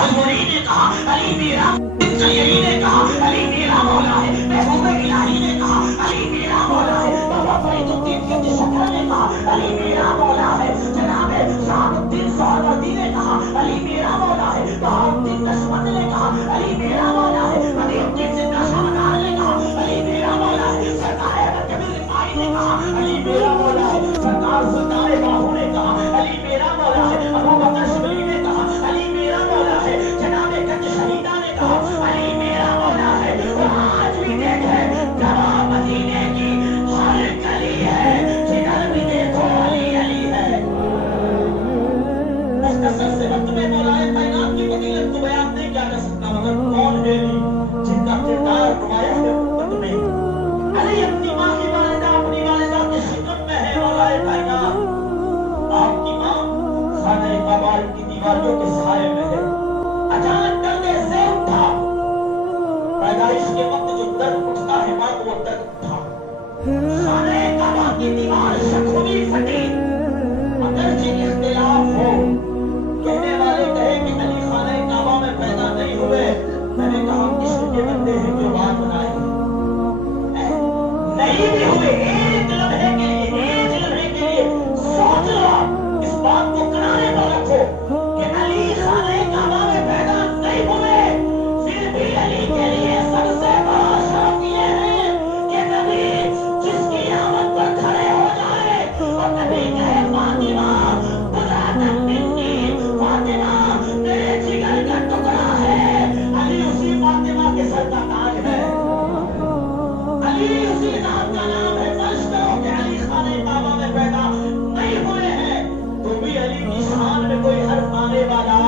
الحضوری نے کہا علی میرا، سیدی نے کہا علی میرا مولا ہے، محبوب الہی نے کہا علی میرا مولا ہے، بابا فرید الدین کی شکر نے کہا علی میرا مولا ہے، جناب شہاب الدین سہروردی نے کہا علی میرا مولا ہے، بہاؤ الدین نشمت نے کہا علی میرا مولا ہے، بدی الدین زندہ شاہدار نے کہا علی میرا مولا ہے، سرکار احمد کبیر رفاعی نے کہا علی میرا مولا ہے، سرکار سلطان باہو نے کہا علی میرا مولا ہے، ابو بکر شبلی نے کہا علی میرا مولا ہے، جناب گنج شہیدہ نے کہا علی میرا مولا ہے، اور آج بھی دیکھیں گواہ مدینے کی ہر گلی ہے، جدھر بھی دیکھو علی علی ہے۔ مختصر سے وقت میں مولا کائنات کی فضیلت کو بیان نہیں کیا جا سکتا، مگر کون ہے جن کا کردار نمایاں ہے امت میں۔ علی اپنی ماں کی والدہ، اپنی والدہ کے شکم میں ہے مولا کائنات، آپ کی ماں خانہ کعبہ کی دیواریوں کے سائے میں ہے۔ اچانک دردِ ذیل اٹھا، پیدائش کے وقت جو درد اٹھتا ہے ماں کو وہ درد اٹھا، خانہ کعبہ کی دیوار شکوی پھٹی، اگرچہ اختلاف ہو، کہنے والے کہے کہ علی خانہ کعبہ میں پیدا نہیں ہوئے، میں نے کہا عشق کے بندے ہیں جو بات بنائی نہیں بھی ہوئے، ایک لمحے کے لیے سوچ لو، اس بات کو کنارے پر رکھو کہ علی خانہ کعبہ میں پیدا نہیں ہوئے، پھر بھی علی کے لیے سب سے بڑا شرف یہ ہے کہ نبی جس کی آمد پر کھڑے ہو جائے اور نبی کہے فاطمہ قرۃ منی، فاطمہ میرے جگر کا ٹکڑا ہے، علی اسی فاطمہ کے سر کا تاج ہے، علی اسی ذات کا نام ہے۔ فرض کرو کہ علی خانہ کعبہ میں پیدا نہیں ہوئے ہیں، تو بھی علی کی شان میں کوئی حرف آنے والا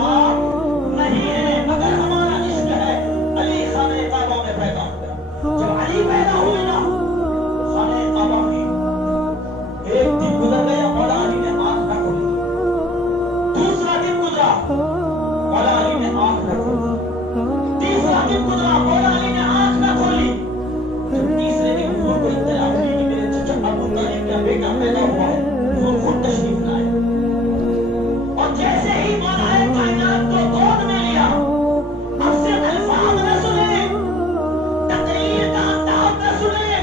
نہیں ہے، مگر ہمارا عشق ہے علی خانہ کعبہ میں پیدا ہوئے۔ جب علی پیدا ہوئے نا خانہ کعبہ میں ایک دن گزر گیا، مولا علی نے آنکھ نہ کھولی، دوسرا دن گزرا مولا علی نے آنکھ نہ کھولی، تیسرا دن گزرا مولا علی نے آنکھ نہ کھولی، جب تیسرے دن حضور کو اطلاع ہوئی کہ میرے چچا ابو طالب کا بیٹا پیدا ہوا ہے، حضور خود تشریف لائے، اور جیسے ہی مولا کائنات کو گود میں لیا، اب صرف الفاظ نہ سنے، تقریر کا انداز نہ سنے،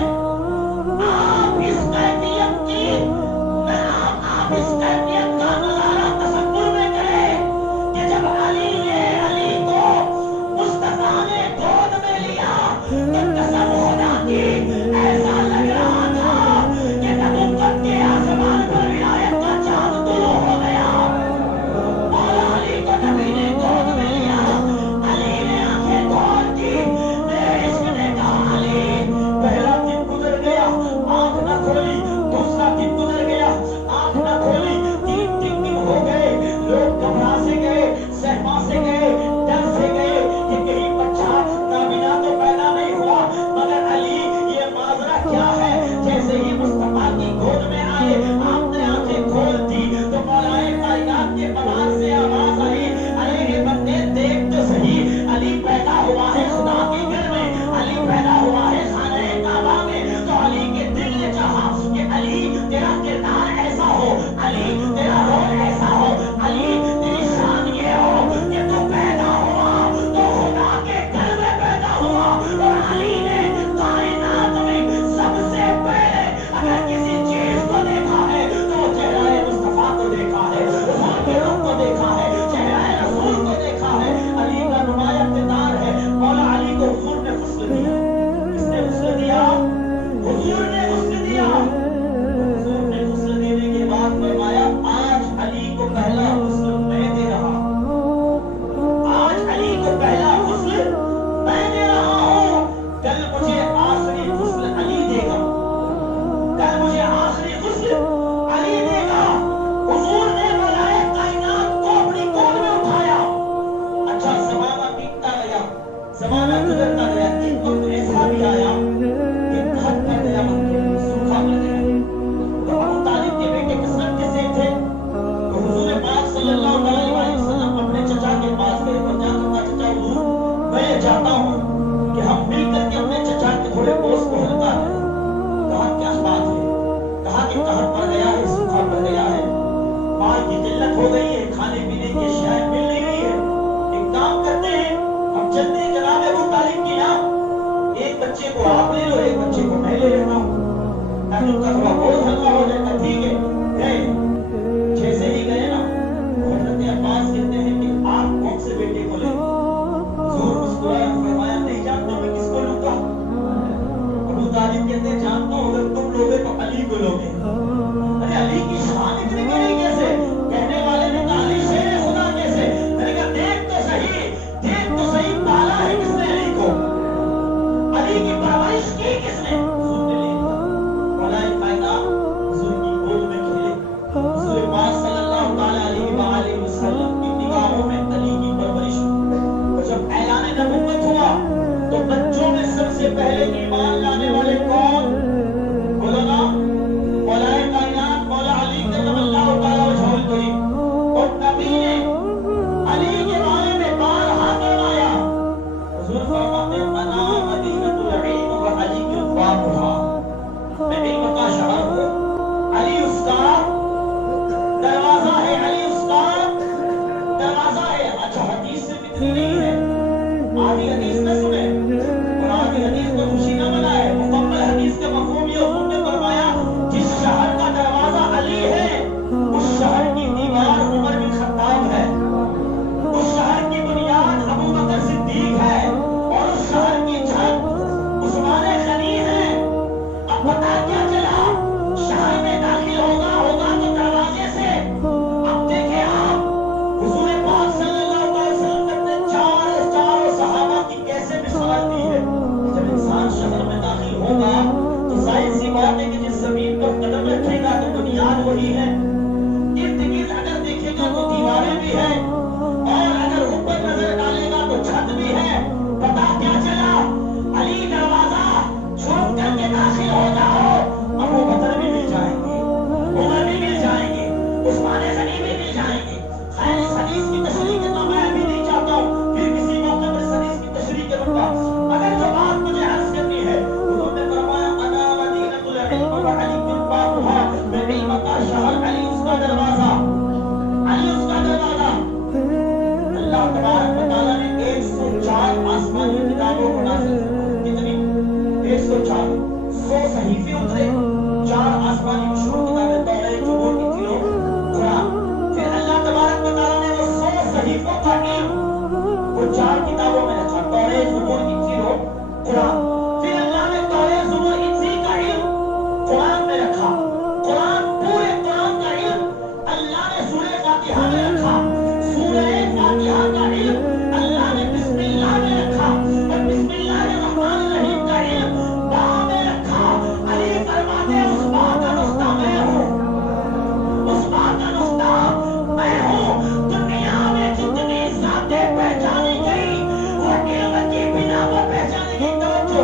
آپ اس کیفیت کی آپ اس کیفیت کا نظارہ تصور میں کریں کہ جب علی کو مصطفیٰ نے گود میں لیا تو قسم خدا کی ایسا لگ رہا تھا کہ نبوت کے آسمان پر ولایت کا چاند طلوع ہو گیا۔ مولا علی کو نبی نے گود میں لیا، علی نے آنکھیں کھول دی، میرے عشق نے کہا علی، پہلا دن گزر گیا آنکھ نہ کھولی، دوسرا دن گزر گیا آنکھ نہ کھولی، تین دن ہو گئے، لوگ گھبرا سے گئے، صحبا سے گئے، ڈر سے گئے کہ کہیں بچہ نابینا تو پیدا نہیں ہوا، مگر علی یہ ماجرا کیا ہے؟ جیسے ہی مصطفیٰ کی گود میں آئے آپ نے آنکھیں کھول دی تو مولا کائنات کے پروان سے آواز آئی، ارے بندے دیکھ تو صحیح، علی پیدا ہوا ہے خدا کے گھر میں، علی پیدا ہوا ہے خانہ کعبہ میں۔ تو علی کے دل نے چاہا کہ علی تیرا کردار ایسا ہو، علی تیرا رول ایسا ہو، علی تیری شان یہ ہو کہ تو پیدا ہوا تو خدا کے گھر میں پیدا ہوا، اور علی نے کائنات میں سب سے پہلے اگر کسی چیز کو دیکھا ہے تو چہرہ مصطفیٰ کو دیکھا ہے، حضور کے رخ کو دیکھا ہے، چہرہ رسول کو دیکھا ہے، علی کا نمایاں کردار ہے۔ مولا علی کو حضور نے غسل دیا، کس نے غسل دیا؟ حضور نے غسل دیا۔ حضور نے غسل دینے کے بعد فرمایا آج علی کو پہلا غسل میں دے رہا ہوں، آج علی کو پہلا غسل میں دے رہا ہوں، کل مجھے آخری غسل علی دے گا، کل مجھے آخری غسل علی دے گا۔ حضور نے مولا کائنات کو اپنی گود میں اٹھایا۔ اچھا زمانہ بیتتا گیا، زمانہ گزرتا گیا، ایک وقت ایسا بھی آیا کہ گھر پڑ گیا، سوکھا پڑ گیا، تو ابو طالب کے بیٹے کثرت کے سے تھے، تو حضور پاک صلی اللہ علیہ وسلم اپنے چچا کے پاس گئے اور جا کر کہا چچا حضور میں یہ چاہتا ہوں کہ ہم مل کر کے اپنے چچا کے تھوڑے بوجھ کو ہلکا کریں۔ کہا کیا بات ہے؟ کہا کہ قحط پڑ گیا ہے، سوکھا پڑ گیا ہے، ماں کی قلت ہو گئی ہے، کھانے پینے کی اشیاء مل نہیں رہی ہے، ایک کام بچے کو آپ لے لو، ایک بچے کو میں لے لیتا ہوں تاکہ ان کا تھوڑا بہت ہلکا ہو جائے. ٹھیک ہے گئے. جیسے ہی گئے نا حضرت عباس کہتے ہیں کہ آپ کون سے بیٹے کو لیں؟ حضور مسکرائے اور فرمایا نہیں جانتا میں کس کو لوں گا. ابو طالب کہتے ہیں جانتا ہوں اگر تم لوگے تو علی کو لوگے. ارے علی کی شان اتنی بڑی کیسے؟ کہنے والے نے کہا علی شیر خدا کیسے؟ میں نے کہا دیکھ تو صحیح پالا ہے کس نے علی کو؟ علی کی پرورش کی کس نے؟ حضور نے لے لیا. مولا کائنات حضور کی گود میں کھیلے. حضور پاک صلی اللہ تعالی علیہ وآلہ وسلم کی نگاہوں میں علی کی پرورش ہوئی. اور جب اعلان نبوت ہوا تو بچوں میں سب سے پہلے ایمان لانے والے کون؟ بولو نا. مولا کائنات مولا علی کرم اللہ تعالی وجہہ الکریم. اور نبی نے علی کے بارے میں بارہا فرمایا. حضور فرماتے ہیں انا مدینۃ العلم و علی بابھا. میں علم کا شہر ہوں، علی اس کا دروازہ ہے. علی اس کا دروازہ ہے. اچھا حدیث سے کتنی نہیں ہے، آدھی حدیث نہ سنے اور آدھی حدیث کو خوشی نہ منائے. مکمل حدیث کا مفہوم یہ حضور نے فرمایا جس شہر کا دروازہ علی ہے اس شہر کی دیوار عمر بن خطاب ہے، اس شہر کی بنیاد ابو بکر صدیق ہے اور اس شہر کی چھت عثمان غنی ہے. اب پتا کیا چلا؟ شہر میں داخل ہوگا تو دروازے سے. اب دیکھیں آپ حضور پاک صلی اللہ علیہ وسلم نے چاروں صحابہ کی کیسے مثال دی ہے. جب انسان شہر میں داخل ہوگا تو ظاہر سی بات ہے کہ جس زمین پر قدم رکھے گا تو بنیاد وہی ہے. ارد گرد اگر دیکھے گا تو دیواریں بھی ہیں اور اگر اوپر نظر ڈالے گا تو چھت بھی ہے. پتا کیا چلا؟ علی دروازہ چھوڑ کر کے داخل ہو جاؤ ابو بکر بھی مل جائیں گے، عمر بھی مل جائیں گے، عثمان غنی بھی مل جائیں گے. خیر اس حدیث کی تشریح کرنا میں ابھی نہیں چاہتا ہوں، پھر کسی موقع پر اس حدیث کی تشریح کروں گا. مگر جو بات مجھے عرض کرنی ہے حضور نے فرمایا انا مدینۃ العلم و علی بابھا. میں علم کا شہر، علی اس کا دروازہ، علی اس کا دروازہ. اللہ تبارک و تعالیٰ نے 104 آسمانی کتابوں کو نازل کیا. کتنی؟ 104. 100 صحیفے اترے، 4 آسمانی مشہور کتابیں توریت، زبور، انجیل اور قرآن. پھر اللہ تبارک و تعالیٰ نے وہ 100 صحیفوں کا علم وہ 4 کتابوں میں رکھا، توریت، زبور، انجیل اور قرآن. پھر اللہ نے توریت، زبور، انجیل کا علم قرآن میں رکھا. پورے قرآن کا علم اللہ نے سورہ فاتحہ میں رکھا. سورہ فاتحہ کا علم اللہ نے بسم اللہ میں رکھا اور بسم اللہ الرحمن الرحیم کا علم با میں رکھا. علی فرماتے ہیں اس با کا نقطہ میں ہوں، اس با کا نقطہ میں ہوں. دنیا میں جتنی ذاتیں پہچانی گئی وہ علم کی بنا پر پہچانی گئی. توجہ،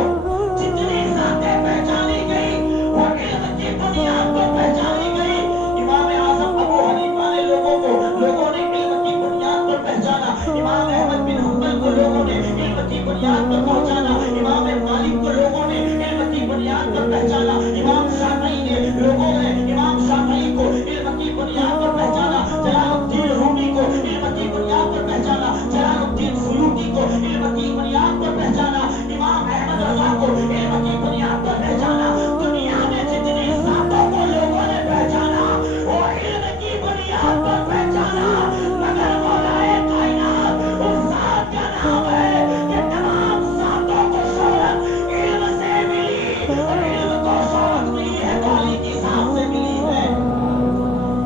جتنی ذاتیں پہچانی گئی وہ علم کی بنیاد پر پہچانی گئی. امام اعظم ابو حنیفہ نے لوگوں نے علم کی بنیاد پر پہچانا. امام احمد بن حنبل کو لوگوں نے علم کی بنیاد پر پہچانا. امام مالک کو لوگوں نے علم کی بنیاد پر پہچانا. امام شافعی کو علم کی بنیاد پر پہچانا. جلال الدین رومی کو علم کی بنیاد پر پہچانا. جلال الدین سیوطی کو علم کی بنیاد پر پہچانا. امام احمد رضا کو علم کی بنیاد پر پہچانا. دنیا میں جتنی ذاتوں کو لوگوں نے پہچانا وہ علم کی بنیاد پر پہچانا. مگر مولا کائنات اس ذات کا نام ہے کہ تمام ذاتوں کو شہرت علم سے ملی اور علم کو شہرت ملی ہے تو علی کی ذات سے ملی ہے.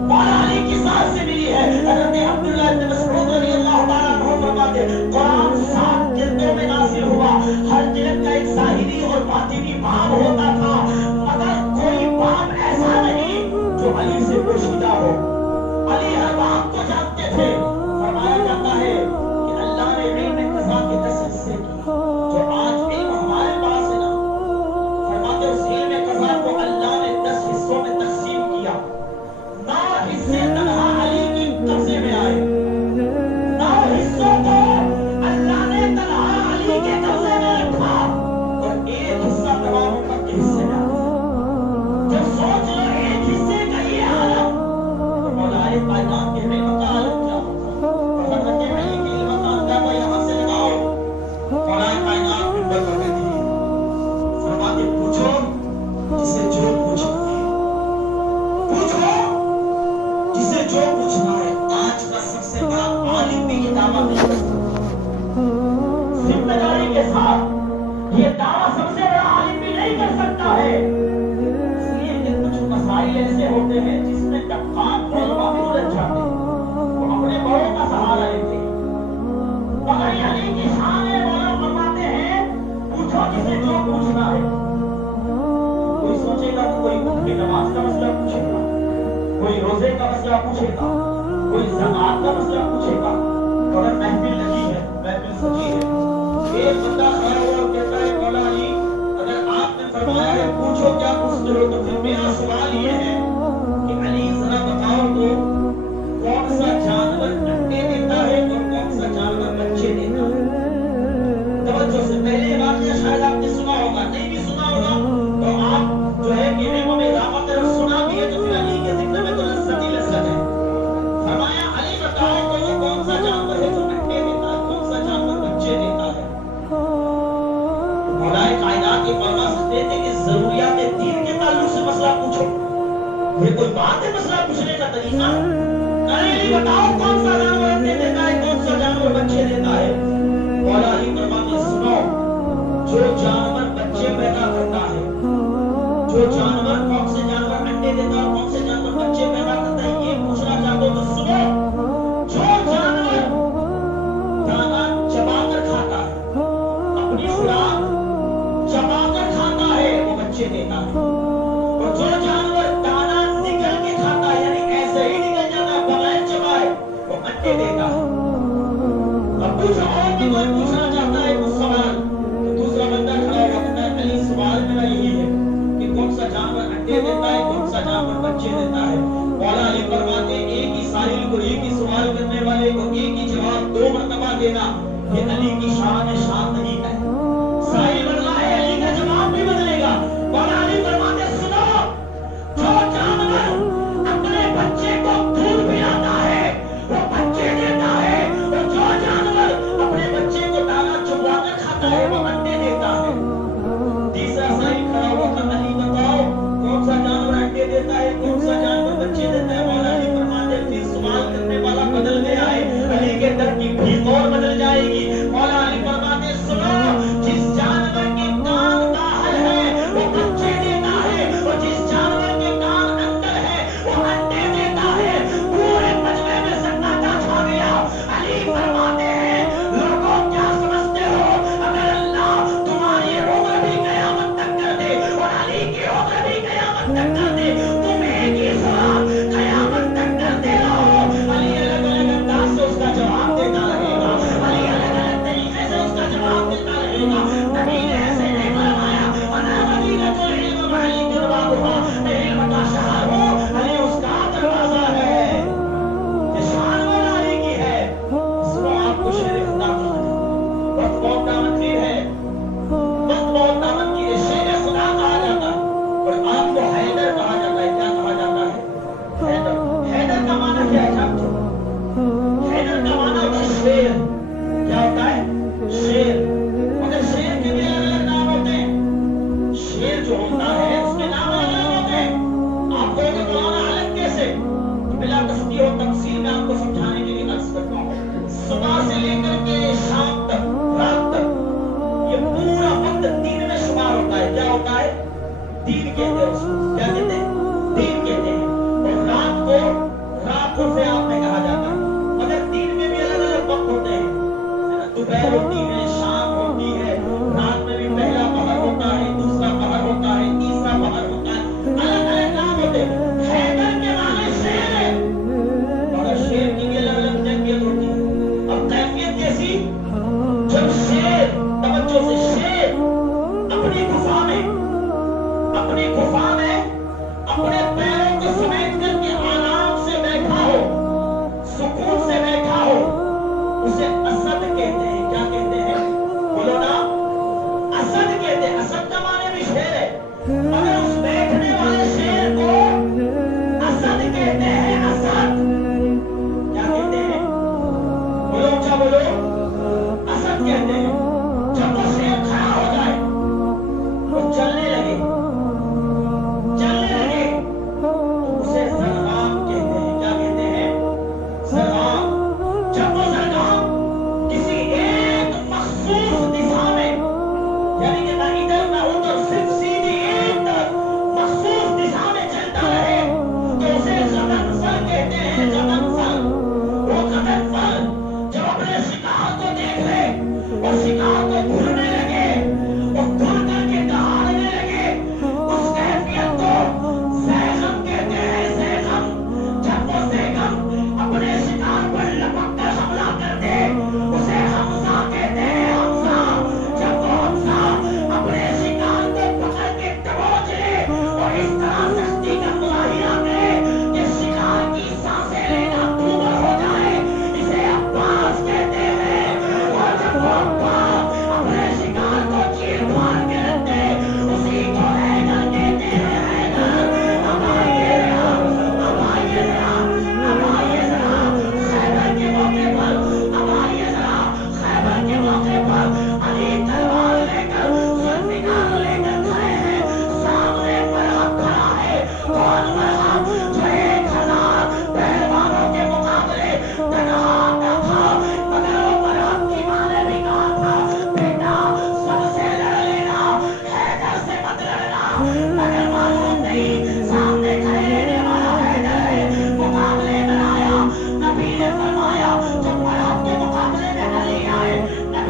مولا علی کی ذات سے ملی ہے. حضرت عبداللہ بن مسعود رضی اللہ تعالیٰ عنہ فرماتے قرآن 7 جلدوں میں نازل ہوا. ہر جلد کا ایک ظاہری اور باطنی باب ہوتا تھا مگر کوئی باب ایسا نہیں جو علی سے پوشیدہ ہو. علی ہر باب کو جانتے تھے. فرمایا جاتا ہے کہ اللہ نے علم قضا کے 10 حصے کی. جو آج علم ہمارے پاس ہے نا، فرماتے اس علم قضا کو اللہ نے 10 حصوں میں تقسیم کیا. 9 حصے تنہا علی کی قبضے میں آئے. 9 حصوں کو اللہ نے تنہا علی کے قبضے میں رکھا اور ایک حصہ تمام امت کے حصے میں آیا. जिम्मेदारी के साथ ये दावा सबसे बड़ा आलिम भी नहीं कर सकता है। इसलिए कि कुछ मसाइल ऐसे होते हैं जिसमें तबकात उलमा भी उलझ जाते हैं, वो अपने बड़ों का सहारा लेते हैं। मगर अली की शान है, मौला फरमाते हैं पूछो जिसे जो पूछना है। कोई सोचेगा तो कोई उठ के नमाज का मसला पूछेगा, कोई रोजे का मसला पूछेगा, कोई ज़कात का मसला पूछेगा। अगर महफिल लगी है, महफिल सजी है, एक बंदा खड़ा हुआ कहता है मौला अली अगर आपने फरमाया है पूछो क्या पूछते हो, तो फिर मेरा सवाल ये है कि अली जरा बताओ तो कौन सा जानवर अंडे देता है और कौन सा जानवर बच्चे देता है। तवज्जो से, पहले वाक़या शायद आपने सुना होगा, नहीं भी सुना होगा तो आप जो है कि इल्म में इजाफा तरफ सुना भी है तो फिर अली के जिक्र में तो लज्जत ही लज्जत है। फरमाया अली बताओ तो वो कौन सा जानवर है जो अंडे देता है, कौन सा जानवर बच्चे देता है। मौलाए कायनात के फरमान से थे कि जरूरियात दीन के ताल्लुक से मसला पूछो। ये कोई बात है मसला पूछने का तरीका? अली बताओ कौन सा जानवर अंडे देता है, कौन सा जानवर बच्चे देता है। मौला अली फरमाते सुनो, जो जानवर बच्चे पैदा करता है, जो जानवर कौन से जानवर अंडे देता है और कौन से जानवर बच्चे पैदा करता है, ये पूछना चाहते हो तो सुनो, जो जानवर दाना चबाकर खाता है, अपनी खुराक चबाकर खाता है, वो बच्चे देता है। और जो जानवर दाना निकल के खाता है, यानी ऐसे ही निकल जाता है बगैर चबाए, वो अंडे देता है। अब कुछ और भी कोई पूछना चाहता है कुछ सवाल, तो दूसरा बंदा खड़ा होगा कहता है अली सवाल मेरा यही है कि कौन सा जानवर अंडे देता है, कौन सा जानवर बच्चे देता है। मौला अली फरमाते हैं एक ही साहिल को, एक ही सवाल करने वाले को एक ही जवाब 2 मरतबा देना, ये अली की शान शान नहीं है। साहिल बदला है, अली का जवाब भी बदलेगा। मौला अली फरमाते सुनो, जो जानवर अपने बच्चे को दूध पिलाता है वो बच्चे देता है, और जो जानवर अपने बच्चे को दाना चुगवाकर खाता है वो अंडे देता है। तीसरा साहिल खड़ा होकर अली बताओ कौन सा जानवर अंडे देता है, कौन सा जानवर बच्चे देता है। मौला अली फरमाते फिर सवाल करने वाला बदल गया है, अली के दर की भीख और बदल जाएगी। मौला अली फरमाते सुनो, जिस जानवर के कान दाहल है वो बच्चे देता है, और जिस जानवर के कान अंदर है वो अंडे देता है। पूरे मजमे में सन्नाटा छा गया। अली फरमाते हैं लोगों क्या समझते हो, अगर अल्लाह तुम्हारी उम्र भी कयामत तक कर दे और अली की उम्र भी कयामत तक कर दे, तुम एक ही खुराक कयामत तक करते रहो। अली अलग अलग अंदाज से उसका जवाब देता रहेगा, अली अलग अलग तरीके से उसका जवाब देता रहेगा। नबी ने ऐसे नहीं फरमाया अना मदीनतुल इल्म व अली दरवाज़ा, मैं इल्म का शहर हूँ, अली उसका दरवाजा है। ये शान मौला अली की है। सुनो आपको शेर खुदा वक्त बहुत दामनगीर है, वक्त बहुत दामनगीर है। शेर खुदा कहा जाता है और आपको हैदर कहा जाता है। क्या कहा जाता है? हैदर। हैदर का माना क्या है जानते हो? हैदर का माना होता है शेर। क्या होता है? शेर। मगर शेर के भी अलग अलग नाम होते हैं। शेर जो होता है उसके नाम अलग अलग होते हैं। आप कहोगे मौलाना अलग कैसे? बिला तफसीर और तफसील में आपको समझाने के लिए अर्ज करता हूँ। सुबह से लेकर के शाम तक, रात तक, ये पूरा वक्त दिन में शुमार होता है। क्या होता है? दिन कहते हैं उसको। क्या कहते हैं? दिन कहते हैं। और रात को रात उर्फ़े आप में कहा जाता है। मगर दिन में भी अलग अलग वक्त होते हैं, है ना? दोपहर होती है, शाम होती है, रात में भी पहला पहर होता है, दूसरा पहर होता है, तीसरा पहर होता है, अलग अलग नाम होते हैं। हैदर के माने शेर है, मगर शेर की भी अलग अलग कैफियत होती है। अब कैफियत कैसी? जब शेर, तवज्जो से, शेर अपनी गुफा में अपने पैरों को समेट करके आराम से बैठा हो, सुकून से बैठा हो, उसे असद कहते हैं। क्या कहते हैं? बोलो ना, असद कहते हैं। असद का माने भी शेर है, मगर उस बैठने वाले शेर को असद कहते हैं। असद क्या कहते हैं? बोलो ऊंचा बोलो। असद कहते हैं। जब वो शेर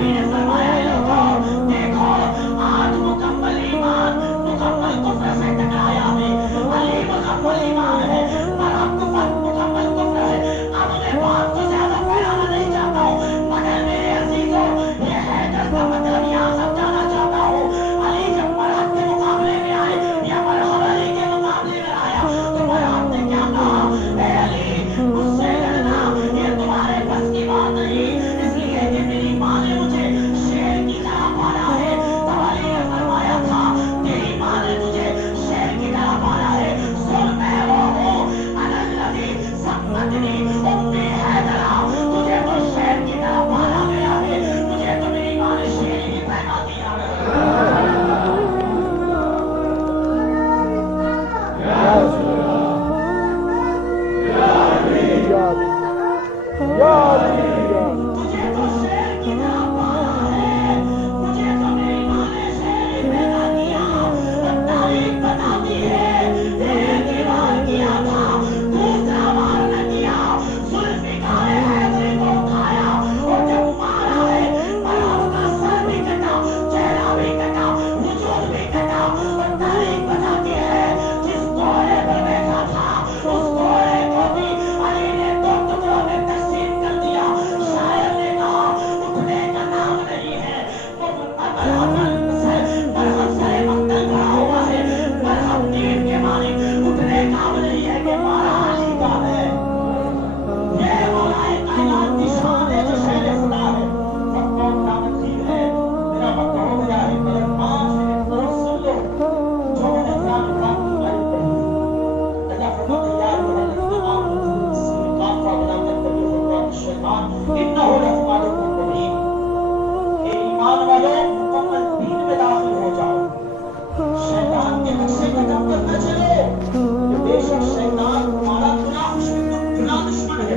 नबी ने फरमाया है लोगों देखो आज मुकम्मल ईमान मुकम्मल कुफ्र से टकराया है। अली मुकम्मल ईमान है और अब कुफ्र मुकम्मल कुफ्र है। अब मैं बात को ज्यादा फैलाना नहीं चाहता हूँ मगर मेरे अजीजों ये हैदर का मतलब यहाँ समझाना चाहता हूँ। अली जब मरहब के मुकाबले में आए या मरहब अली के मुकाबले में आया तो मरहब ने क्या कहा, ए अली मुझसे लड़ना ये तुम्हारे बस की बात नहीं, इसलिए कि मेरी माँ ने मुझे शेर की तरह पाला है। तब अली ने फरमाया था तेरी माँ ने तुझे शेर की तरह पाला है, सुन मैं वो हूँ अनल्लज़ी सम्मतनी उम्मी हैदरा, तुझे तो शेर की तरह पाला गया है, मुझे तो मेरी माँ ने शेर ही पैदा किया है। तुझे तो शेर की तरह पाला है, मुझे तो मेरी माँ ने शेर ही पैदा किया। और तारीख बताती है एक ही वार किया था दूसरा वार न किया, जुल्फ़िकार हैदरी को उठाया और जब मारा है मरहब का सर भी कटा, चेहरा भी कटा, वजूद भी कटा। और तारीख बताती है जिस घोड़े पर बैठा था उस घोड़े को भी अली ने दो टुकड़ों में तकसीम कर दिया। शायर ने कहा उठने का नाम नहीं है वो मरहब सरे मक्तल खड़ा हुआ है, मरहब दीन के मालिक उठने का नाम नहीं है कि मारा अली का है। ये मौलाए कायनात की शान है जो शेर खुदा है। सब कौन दामनखीर है मेरा वक्त हो गया है मगर 5 मिनट और सुन लो जो मैंने क़ुरान पाक की आयत पढ़ी। अल्लाह फरमाता है या अय्युहल्लज़ीना आमनू काफ़ा वला तत्तबिउ खुतवात शैतान इन्नहु लकुम अदुव्वुम मुबीन। ए ईमान वालों मुकम्मल दीन में दाखिल हो जाओ, शैतान के नक्शे कदम पर न चलो। बेशक शैतान हमारा गुनाह दुश्मन है,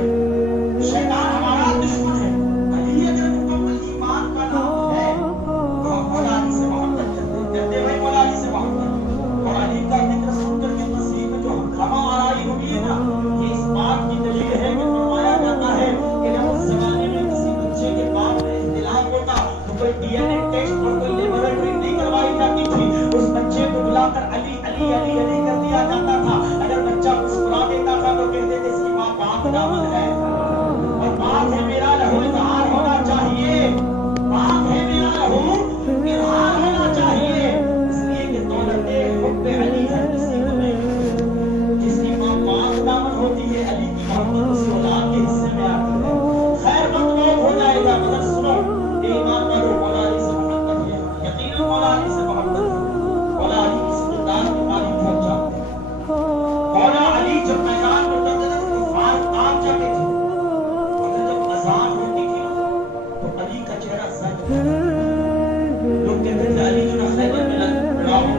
शैतान हमारा दुश्मन है। अली अगर मुकम्मल ईमान का नाम है तो हम मौला अली से मोहब्बत करते भाई मौला अली से मोहब्बत। और अली का जिक्र सुनकर के नसीब में जो हंगामा आराई हुई है ना ये इस बात की दलील है कि फरमाया जाता है कि जब उस जमाने में किसी बच्चे के बाप में इख्तिलाफ होता तो कोई डीएनए टेस्ट और कोई लेबोरेटरी नहीं करवाई जाती थी, उस बच्चे को बुलाकर अली अली अली अली कर दिया जाता था। अगर बच्चा मुस्कुरा देता था तो कहते थे इसकी माँ पाक दामन है और पाक है मेरा लहू इज़हार होना चाहिए, पाक है मेरा लहू इज़हार होना चाहिए। इसलिए कि दौलते हुब्बे अली हर किसी को नहीं, जिसकी माँ पाक दामन होती है अली की मोहब्बत उस औलाद के हिस्से में आती है। खैर वक्त बहुत हो जाएगा मगर सुनो ईमान वालों मौला अली से मोहब्बत है, यकीनन मौला अली से मोहब्बत है। मौला अली की सुल्तान की मालिक पहुंच जाओ। मौला अली जब मैदान में उतरते थे तो कुफार कांप जाते थे, मगर जब अजान होती थी तो अली का चेहरा सज जाता था। लोग कहते थे अली जो न खैबर में लड़ा हो,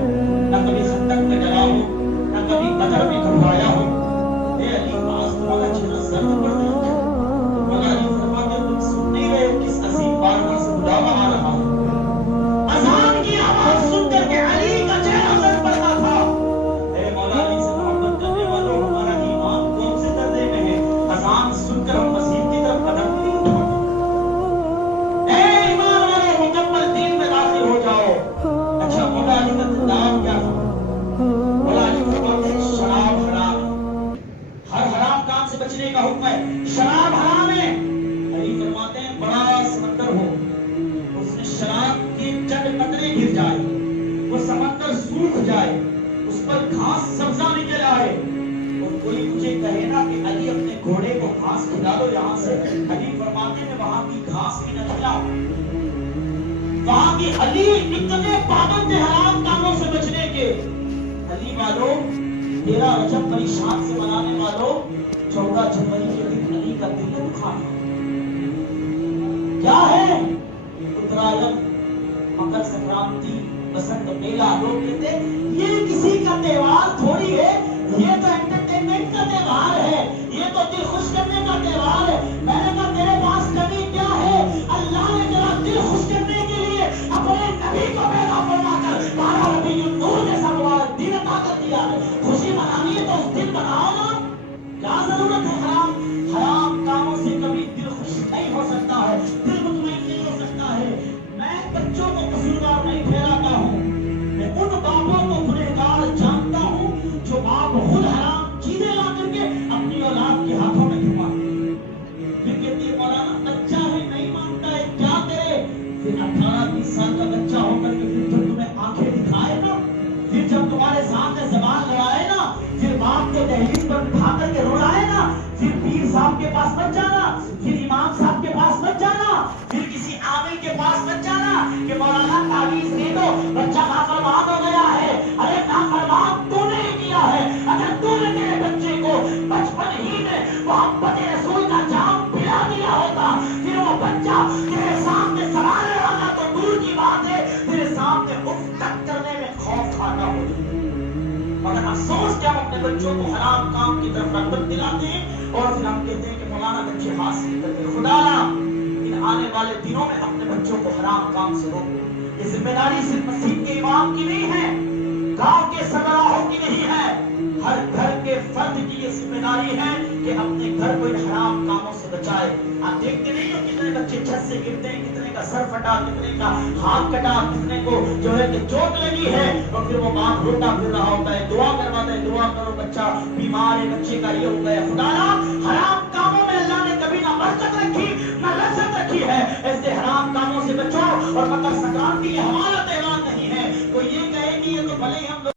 न कभी खंदक में लड़ा हो, न कभी बदर में घबराया हो, ए अली आज तुम्हारा चेहरा सर्द पड़ गया। मौला अली फरमाते तुम सुन नहीं रहे हो किस अजीम बारगाह से बुलावा आ रहा है। अजान की आवाज सुनकर के अली का चेहरा सर्द पड़ता था। ए मौला अली से मोहब्बत करने वालों हमारा ईमान कौन से दर्जे में है, अजान सुनकर हम मस्जिद की तरफ कदम नहीं उठाते। ए ईमान वालों मुकम्मल दीन में दाखिल हो जाओ। अच्छा मौला अली का नाम क्या था? मौला अली फरमाते हैं शराब हराम है, हर हराम काम से बचने का हुक्म है, शराब हराम है। अली फरमाते हैं बड़ा समंदर हो उसमें शराब के चंद कतरे गिर जाए, वो समंदर सूख जाए, उस पर घास सब्जा निकल आए और कोई मुझे कहे ना कि अली अपने घोड़े को घास खिला दो यहाँ से, अली फरमाते हैं वहां की घास भी न खिलाओ। वहां की अली इतने पाबंद थे हराम कामों से बचने के। अली वालों 13 रजब बड़ी शान से मनाने वालों 14 जनवरी के दिन अली का दिल दुखा है। क्या है? उत्तरायण, मकर संक्रांति, बसंत मेला। लोग कहते ये किसी का त्योहार थोड़ी है, ये तो एंटरटेनमेंट का त्योहार है, ये तो दिल खुश करने का त्योहार है। मैंने कहा तेरे पास कमी क्या है? अल्लाह ने तेरा दिल खुश करने के लिए अपने नबी को पैदा फरमाकर 12 रबीउल नूर जैसा मुबारक दिन अता कर दिया है। खुशी मनानी है तो उस दिन मनाओ ना, क्या जरूरत है हराम कामों से कभी दिल खुश नहीं हो सकता है, दिल मुतमईन नहीं हो सकता है। फिर 18-20 साल का बच्चा होकर के फिर जब तुम्हें आंखें दिखाए ना, फिर जब तुम्हारे सामने जबान लड़ाए ना, फिर बाप को दहलीज पर उठा करके रुलाए ना, फिर पीर साहब के पास मत जाना, फिर इमाम साहब के पास मत जाना, फिर किसी आमिर के पास मत जाना कि मौलाना तावीज दे दो, बच्चा नाफरमान हो गया है। अरे नाफरमान तूने ही किया है। अगर तूने तेरे बच्चे को बचपन ही में मोहब्बत रसूल का जाम पिला दिया होता, फिर वो बच्चा तेरे सामने सवाल वाला तो दूर की बात है, तेरे सामने उफ तक करने में खौफ खाता हो। मगर अफसोस क्या, हम अपने बच्चों को हराम काम की तरफ रग़बत दिलाते हैं और फिर हम कहते हैं कि मौलाना बच्चे हासिल करते हैं। खुदा ना इन आने वाले दिनों में अपने बच्चों को हराम काम से रोको। ये जिम्मेदारी सिर्फ मस्जिद के इमाम की नहीं है, गांव के सरबराहों की नहीं है, हर घर के फर्द की ये जिम्मेदारी है कि अपने घर को इन हराम कामों से बचाए। आप देखते नहीं हो कितने बच्चे छत से गिरते हैं, कितने का सर फटा, कितने का हाथ कटा, कितने को जो है कि चोट लगी है, और फिर वो बाप रोता फिर रहा होता है, दुआ करवाता है, दुआ करो बच्चा बीमार है, बच्चे का ये हो गया। खुदारा हराम कामों में अल्लाह ने कभी ना बरकत रखी ना लज्जत रखी है। ऐसे हराम कामों से बचो और मकर